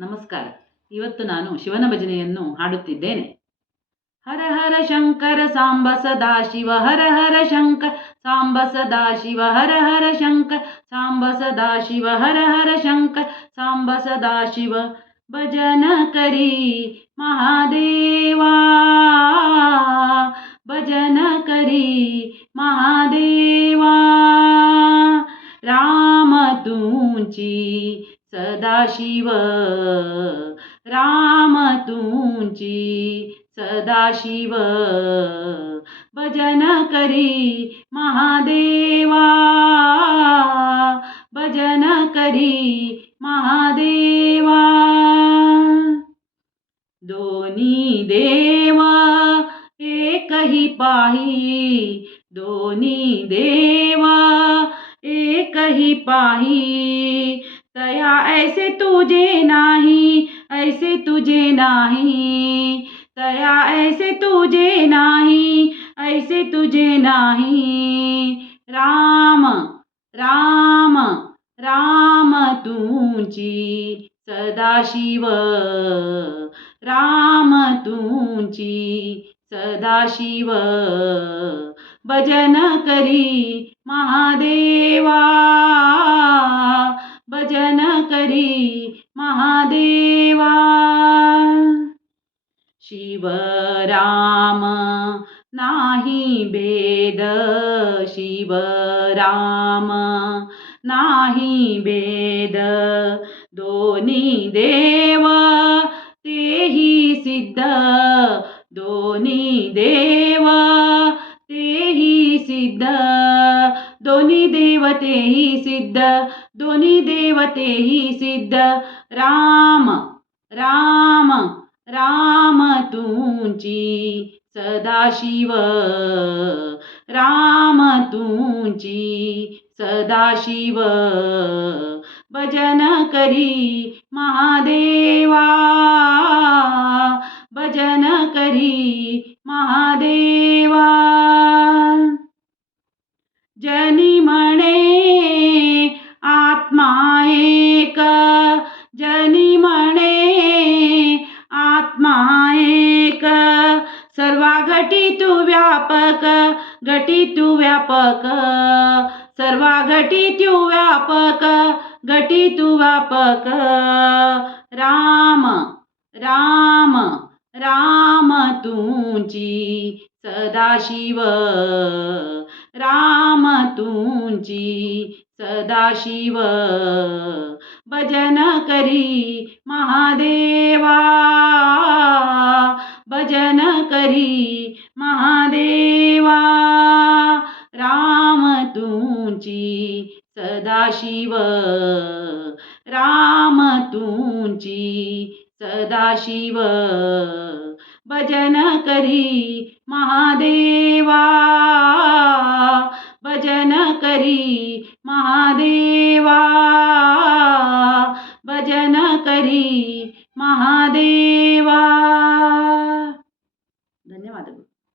ನಮಸ್ಕಾರ. ಇವತ್ತು ನಾನು ಶಿವನ ಭಜನೆಯನ್ನು ಹಾಡುತ್ತಿದ್ದೇನೆ. ಹರ ಹರ ಶಂಕರ ಸಾಂಬ ಸದಾಶಿವ, ಹರ ಹರ ಶಂಕರ ಸಾಂಬ ಸದಾಶಿವ, ಹರ ಹರ ಶಂಕರ ಸಾಂಬ ಸದಾಶಿವ, ಹರ ಹರ ಶಂಕರ ಸಾಂಬ ಸದಾಶಿವ. ಭಜನ ಕರಿ ಮಹಾದೇವಾ, ಭಜನ ಕರಿ ಮಹಾದೇವಾ. राम तुझी सदाशिव, राम तुझी सदाशिव. भजन करी महादेवा, भजन करी महादेवा. दोन्ही देव एक ही पाही, दोन्ही देव एक ही पाही. तया ऐसे तुझे नाही, ऐसे तुझे नाही. तया ऐसे तुझे नाही, ऐसे तुझे नाही. राम राम राम तुझी सदाशिव, राम तुझी सदाशिव. भजन करी महादेवा, भजन करी महादेवा. शिव राम नाही भेद, शिव राम नाही भेद. दोन्ही देव तेही सिद्ध, दोन्ही देव तेही सिद्ध. दोन्ही देवतेही सिद्ध, दोन्ही देवतेही सिद्ध. राम राम राम तुझी सदाशिव, राम तुझी सदाशिव. भजन करी महादेवा, भजन करी महादेवा. जनी म्हणे आत्मा एक, जनी म्हणे आत्मा एक. सर्वा घटी तू व्यापक, घटी तू व्यापक. सर्वा घटी तू व्यापक, घटी तू व्यापक. राम राम राम तुझी सदाशिव, राम तुझी सदाशिव. भजन करी महादेवा, भजन करी महादेवा. राम तुझी सदाशिव, राम तुझी सदाशिव. भजन करी महादेवा, भजन करी महादेवा. भजन करी महादेवा.